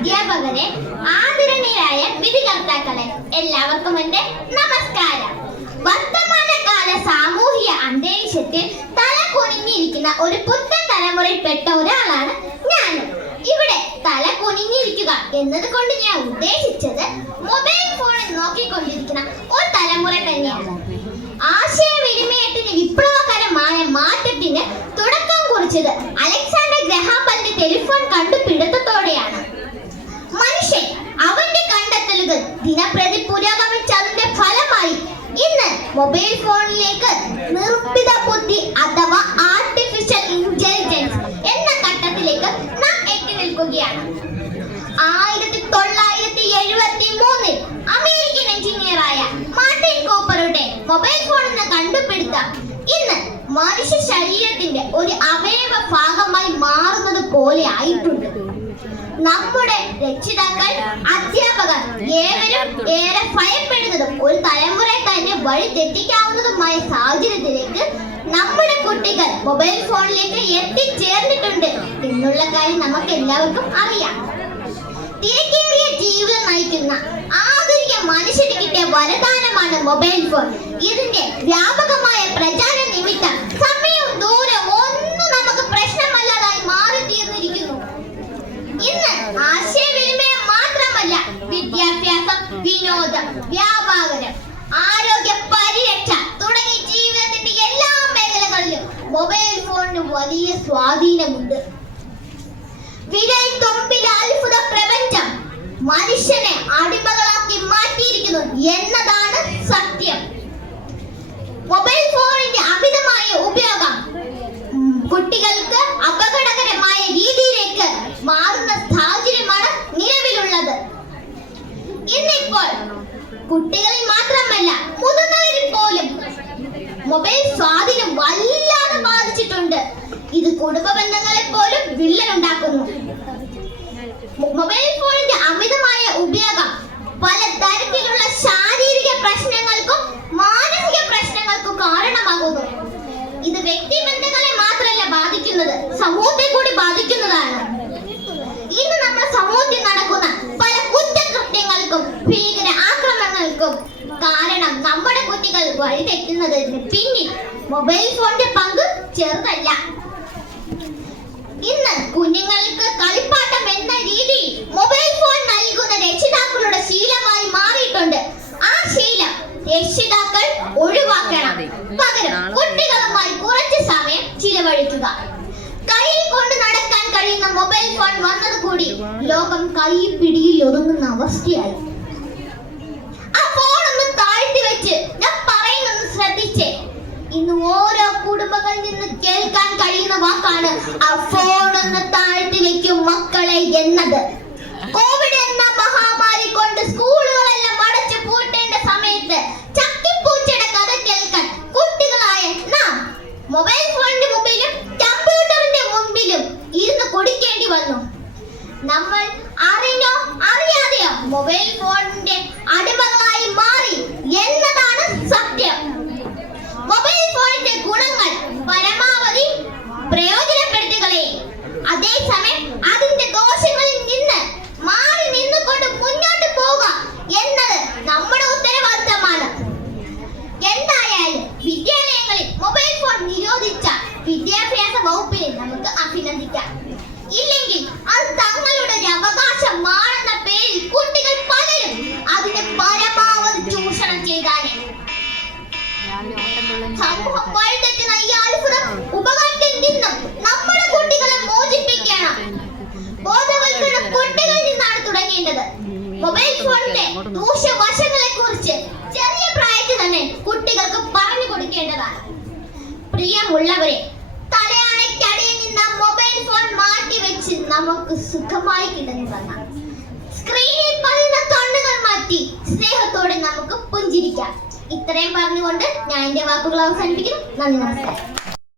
അധ്യാപകരെ ആദരണീയരായ വിധികർത്താക്കളെ എല്ലാവർക്കും എന്റെ നമസ്കാരം. വർത്തമാനകാല സാമൂഹിക അന്തരീക്ഷത്തിൽ തല കുനിഞ്ഞിരിക്കുന്ന ഒരു പുത്തൻ തലമുറയിൽപ്പെട്ട ഒരാളാണ് ഞാൻ ഇവിടെ തല കുനിഞ്ഞിരിക്കുക എന്നത് കൊണ്ട് ഞാൻ ഉദ്ദേശിച്ചത് മൊബൈൽ ഫോണിൽ നോക്കിക്കൊണ്ടിരിക്കുന്ന ഒരു തലമുറ തന്നെയാണ്. ആശയവിനിമയത്തിന് മൊബൈൽ ഫോണിലേക്ക് നിർമ്മിത ബുദ്ധി അഥവാ ആർട്ടിഫിഷ്യൽ ഇന്റലിജൻസ് എന്ന ഘട്ടത്തിലേക്ക് നാം എത്തി നിൽക്കുകയാണ്. ആയിരത്തി തൊള്ളായിരത്തി എഴുപത്തി മൂന്നിൽ അമേരിക്കൻ എഞ്ചിനീയറായ മാർട്ടിൻ കോപ്പറുടെ മൊബൈൽ ഫോൺ എന്ന കണ്ടുപിടുത്തം ഇന്ന് മനുഷ്യ ശരീരത്തിന്റെ ഒരു അവയവ ഭാഗമായി മാറുന്നത് പോലെ ആയിട്ടുണ്ട്. നമ്മുടെ രക്ഷിതാക്കൾ അധ്യാപകർ ഏവരും ഏറെ ഭയപ്പെടുന്നതും ഒരു തലമുറയെ തന്നെ വഴി തെറ്റിക്കാവുന്നതുമായ സാഹചര്യത്തിലേക്ക് നമ്മുടെ കുട്ടികൾ മൊബൈൽ ഫോണിലേക്ക് എത്തിച്ചേർന്നിട്ടുണ്ട് എന്നുള്ള കാര്യം നമുക്ക് എല്ലാവർക്കും അറിയാം. തിരക്കേറിയ ജീവിതം നയിക്കുന്ന ആധുനിക മനുഷ്യന് കിട്ടിയ വരദാനമാണ് മൊബൈൽ ഫോൺ. ഇതിന്റെ വ്യാപകമായ പ്രചാര നിമിത്തം മനുഷ്യനെ അടിമകളാക്കി മാറ്റിയിരിക്കുന്നു എന്നതാണ് സത്യം. മൊബൈൽ ഫോണിന്റെ അമിതമായ ഉപയോഗം കുട്ടികൾക്ക് അപകടകരമായ രീതിയിലേക്ക് മാറുന്ന സാഹചര്യമാണ് നിലവിലുള്ളത്. ഇന്നിപ്പോൾ കുട്ടികളിൽ മാത്രമല്ല മുതിർന്നവരിൽ പോലും മൊബൈൽ സ്വാധീനം വല്ലാതെ ബാധിച്ചിട്ടുണ്ട്. ഇത് കുടുംബ ബന്ധങ്ങളെ പോലും വിള്ളലുണ്ടാക്കുന്നു. മൊബൈൽ ഫോണിന്റെ അമിതമായ ഉപയോഗം. പല തരത്തിലുള്ള ശാരീരിക പ്രശ്നങ്ങൾക്കും മാനസിക പ്രശ്നങ്ങൾക്കും കാരണമാകുന്നു. ഇത് വ്യക്തി ബന്ധങ്ങളെ മാത്രമല്ല ബാധിക്കുന്നത് സമൂഹത്തെ കൂടി ബാധിക്കുന്നതാണ്. ഇന്ന് നമ്മുടെ സമൂഹത്തിൽ നടക്കുന്ന പല കുറ്റകൃത്യങ്ങൾക്കും ഭീകര ആക്രമണങ്ങൾക്കും കാരണം നമ്മുടെ കുട്ടികൾ വഴിതെറ്റുന്നതിന് പിന്നിൽ മൊബൈൽ ഫോണിന്റെ പങ്ക് ചെറുതല്ല. ഇന്ന് കുഞ്ഞുങ്ങൾക്ക് കളിപ്പാട്ടം എന്ന രീതിയിൽ മൊബൈൽ ഫോൺ ചിലവഴിക്കുക കയ്യിൽ കൊണ്ട് നടക്കാൻ കഴിയുന്ന മൊബൈൽ ഫോൺ വന്നത് കൂടി ലോകം കൈ പിടിയിൽ ഒതുങ്ങുന്ന അവസ്ഥയായി. ആ ഫോൺ ഒന്ന് താഴ്ത്തി വെച്ച് ഞാൻ പറയുന്നത് ശ്രദ്ധിച്ചേ. ഇന്ന് ഓരോ കുടുംബങ്ങളിൽ നിന്ന് കേൾക്കാൻ കഴിയുന്ന വാക്കാണ് ആ ഫോൺ ഒന്ന് താഴ്ത്തി വെക്കും മക്കളെ എന്നത്. കോവിഡ് എന്ന മഹാമാരി കൊണ്ട് സ്കൂളുകളെല്ലാം അറിഞ്ഞോ? അറിയാതെയോ? മൊബൈൽ ഫോണിന്റെ അടിമകളായി മാറി എന്നതാണ് ചൂഷണം ചെയ്താനെ സമൂഹം ഈ അത്ഭുതം ഉപകാരത്തിൽ നിന്നും നമ്മുടെ കുട്ടികളെ മോചിപ്പിക്കണം ബോധവൽക്കരണം കുട്ടികളിൽ നിന്നാണ് തുടങ്ങേണ്ടത്. മൊബൈൽ ഫോണിന്റെ ദൂഷ്യവശങ്ങളെ കുറിച്ച് ചെറിയ പ്രായത്തിൽ തന്നെ കുട്ടികൾക്ക് പറഞ്ഞു കൊടുക്കേണ്ടതാണ്. പ്രിയമുള്ളവരെ തലയാണയ്ക്കടിയിൽ നിന്ന് മൊബൈൽ ഫോൺ മാറ്റി വെച്ച് നമുക്ക് സുഖമായി കിടന്നുറങ്ങാം സ്ക്രീനിൽ മാറ്റി സ്നേഹത്തോടെ നമുക്ക് പുഞ്ചിരിക്കാം. ഇത്രയും പറഞ്ഞുകൊണ്ട് ഞാൻ എന്റെ വാക്കുകൾ അവസാനിപ്പിക്കുന്നു. നന്ദി നമസ്കാരം.